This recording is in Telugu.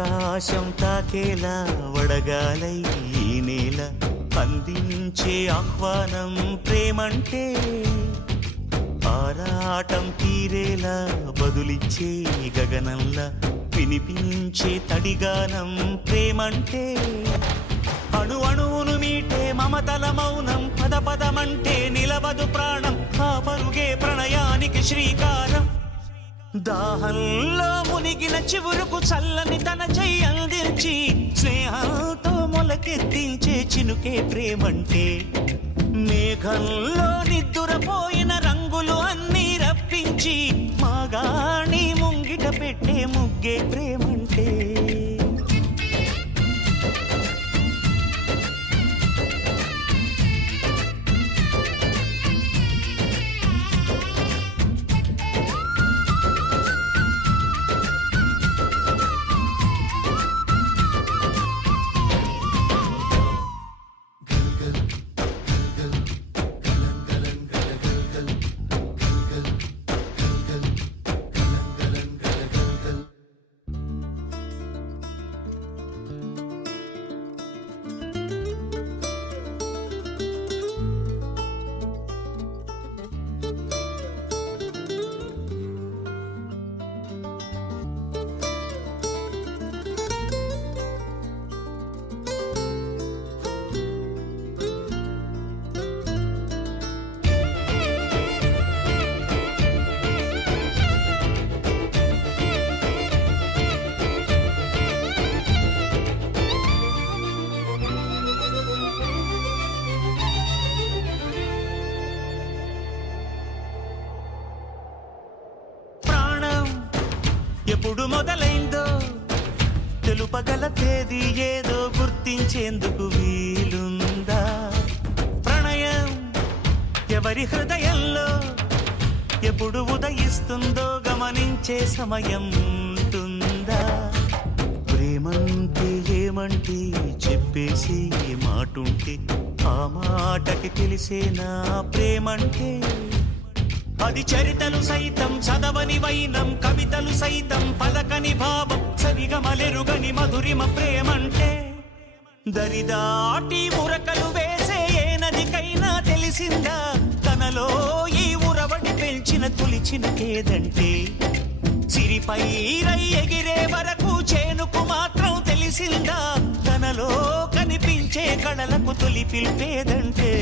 ఆకాశం తాకేలా వడగాలై ఈ నేల అందించే ఆహ్వానం ప్రేమంటే ఆరాటం తీరేలా బదులిచ్చే గగనంలా వినిపించే తడిగానం ప్రేమంటే అణు అణువును మీటే మమతల మౌనం పద పదమంటే నిలవదు ప్రాణం ఆ పరుగే ప్రణయానికి శ్రీకారం దాహంలో మునిగిన చివురుకు చల్లని తన చెయ్యి అందించి స్నేహంతో మొలకెత్తించే చినుకే ప్రేమంటే మేఘంలో నిద్దురపోయిన రంగులు అన్నీ రప్పించి మాగాణి ముంగిట పెట్టే ముగ్గే ప్రేమంటే ఎప్పుడు మొదలైందో తెలుపగల తేదీ ఏదో గుర్తించేందుకు వీలుందా ప్రణయం ఎవరి హృదయంలో ఎప్పుడు ఉదయిస్తుందో గమనించే సమయం ఉంటుందా ప్రేమంటే ఏమంటే చెప్పేసి మాటుంటే ఆ మాటకి తెలిసేనా ప్రేమంటే అది చరితలు సైతం చదవని వైనం కవితలు సైతం పలకని భావం సరిగమలెరుగని మధురిమ ప్రేమంటే దరిదాటి ఉరకలు వేసే ఏ నదికైనా తెలిసిందా తనలో ఈ ఉరవడి పెంచిన తొలిచిన కేదంటే సిరిపై రై ఎగిరే వరకు చేనుకు మాత్రం తెలిసిందా తనలో కనిపించే కళలకు తొలి పిలిపేదంటే